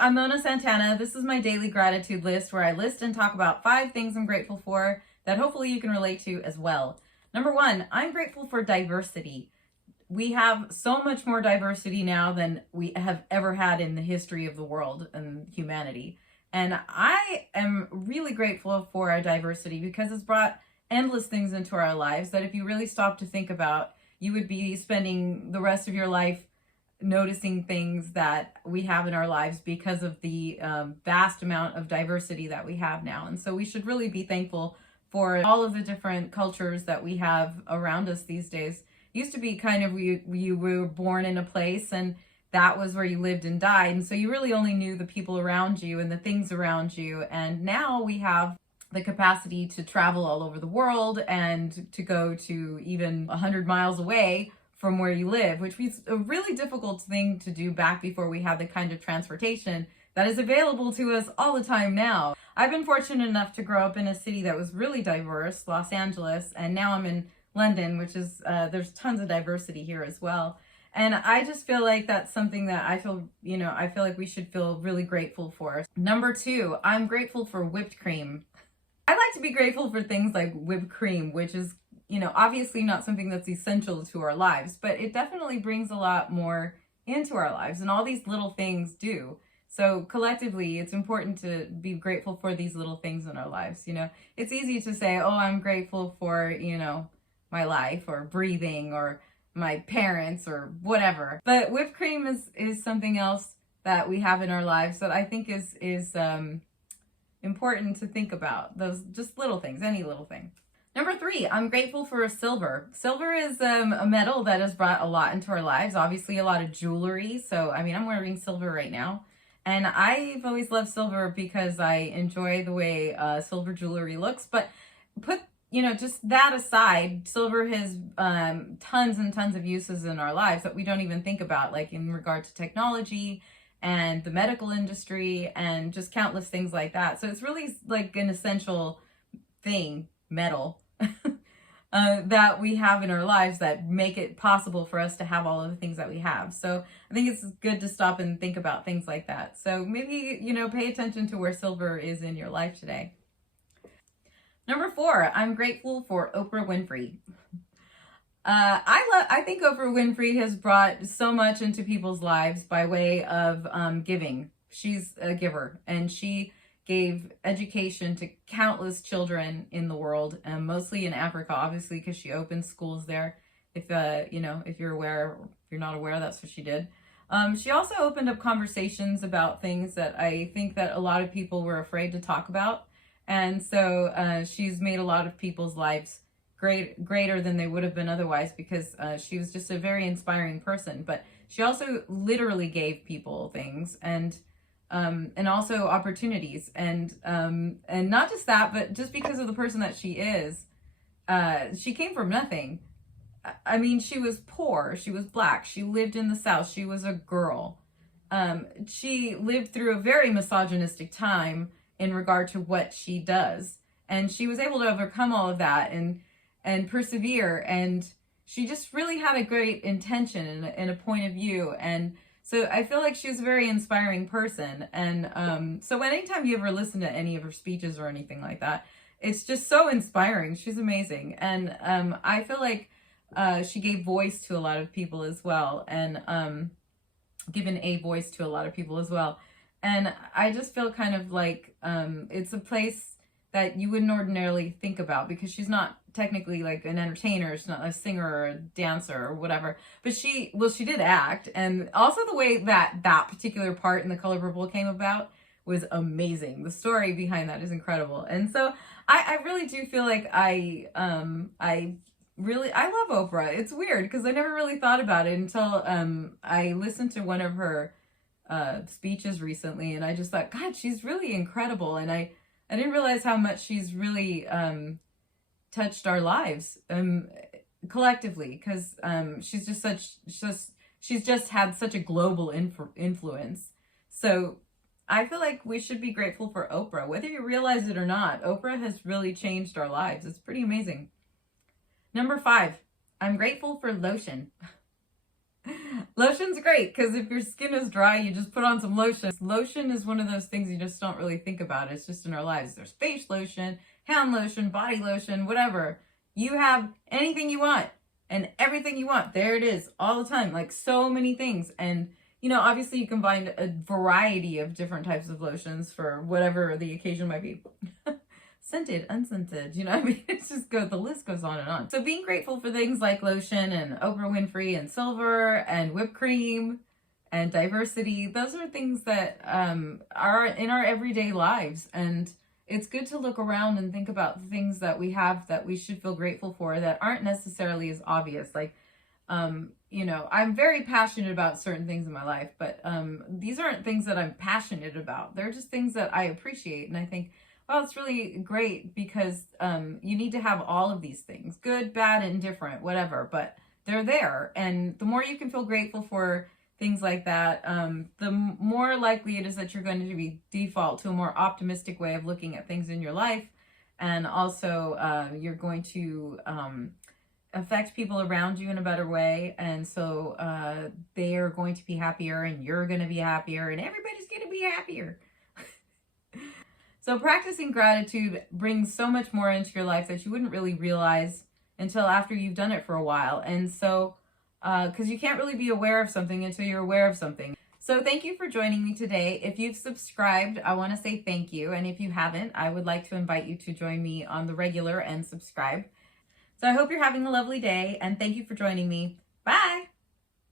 I'm Mona Santana. This is my daily gratitude list where I list and talk about 5 things I'm grateful for that hopefully you can relate to as well. Number 1, I'm grateful for diversity. We have so much more diversity now than we have ever had in the history of the world and humanity. And I am really grateful for our diversity because it's brought endless things into our lives that if you really stop to think about, you would be spending the rest of your life noticing things that we have in our lives because of the vast amount of diversity that we have now. And so we should really be thankful for all of the different cultures that we have around us these days. It used to be kind of you were born in a place and that was where you lived and died. And so you really only knew the people around you and the things around you. And now we have the capacity to travel all over the world and to go to even 100 miles away from where you live, which was a really difficult thing to do back before we had the kind of transportation that is available to us all the time now. I've been fortunate enough to grow up in a city that was really diverse, Los Angeles, and now I'm in London, which is, there's tons of diversity here as well. And I just feel like that's something that I feel like we should feel really grateful for. Number 2, I'm grateful for whipped cream. I like to be grateful for things like whipped cream, which is obviously not something that's essential to our lives, but it definitely brings a lot more into our lives, and all these little things do. So collectively, it's important to be grateful for these little things in our lives. It's easy to say, oh, I'm grateful for, my life or breathing or my parents or whatever. But whipped cream is something else that we have in our lives that I think is important to think about. Those just little things, any little thing. Number 3, I'm grateful for silver. Silver is a metal that has brought a lot into our lives. Obviously, a lot of jewelry. So, I'm wearing silver right now. And I've always loved silver because I enjoy the way silver jewelry looks. But just that aside, silver has tons and tons of uses in our lives that we don't even think about, like in regard to technology and the medical industry and just countless things like that. So it's really like an essential thing, metal, that we have in our lives that make it possible for us to have all of the things that we have. So I think it's good to stop and think about things like that. So maybe, pay attention to where silver is in your life today. Number 4, I'm grateful for Oprah Winfrey. I think Oprah Winfrey has brought so much into people's lives by way of giving. She's a giver, and she gave education to countless children in the world, mostly in Africa, obviously, because she opened schools there. If you're aware, if you're not aware, that's what she did. She also opened up conversations about things that I think that a lot of people were afraid to talk about. And so she's made a lot of people's lives greater than they would have been otherwise because she was just a very inspiring person. But she also literally gave people things and also opportunities, and not just that, but just because of the person that she is, she came from nothing. She was poor, she was Black, she lived in the South, she was a girl. She lived through a very misogynistic time in regard to what she does, and she was able to overcome all of that and persevere, and she just really had a great intention and a point of view. And so I feel like she's a very inspiring person. And so anytime you ever listen to any of her speeches or anything like that, it's just so inspiring. She's amazing. And I feel like she gave voice to a lot of people as well, and given a voice to a lot of people as well. And I just feel kind of like it's a place that you wouldn't ordinarily think about because she's not technically like an entertainer, she's not a singer or a dancer or whatever, but she did act. And also the way that particular part in The Color Purple came about was amazing. The story behind that is incredible. And so I really do feel like I love Oprah. It's weird because I never really thought about it until I listened to one of her speeches recently, and I just thought, God, she's really incredible. And I didn't realize how much she's really touched our lives collectively, because she's just had such a global influence. So I feel like we should be grateful for Oprah, whether you realize it or not. Oprah has really changed our lives. It's pretty amazing. Number 5, I'm grateful for lotion. Lotion's great because if your skin is dry, you just put on some lotion. Lotion is one of those things you just don't really think about. It's just in our lives. There's face lotion, hand lotion, body lotion, whatever. You have anything you want and everything you want. There it is all the time, like so many things. And, you know, obviously you can find a variety of different types of lotions for whatever the occasion might be. Scented, unscented, you know what I mean? It's just the list goes on and on. So being grateful for things like lotion and Oprah Winfrey and silver and whipped cream and diversity, those are things that are in our everyday lives. And it's good to look around and think about the things that we have that we should feel grateful for that aren't necessarily as obvious. Like, you know, I'm very passionate about certain things in my life, but these aren't things that I'm passionate about. They're just things that I appreciate. And I think, well, it's really great because you need to have all of these things, good, bad, indifferent, whatever, but they're there. And the more you can feel grateful for things like that, the more likely it is that you're going to be default to a more optimistic way of looking at things in your life. And also you're going to affect people around you in a better way. And so they are going to be happier and you're going to be happier and everybody's going to be happier. So practicing gratitude brings so much more into your life that you wouldn't really realize until after you've done it for a while. And so, because you can't really be aware of something until you're aware of something. So thank you for joining me today. If you've subscribed, I want to say thank you. And if you haven't, I would like to invite you to join me on the regular and subscribe. So I hope you're having a lovely day and thank you for joining me. Bye.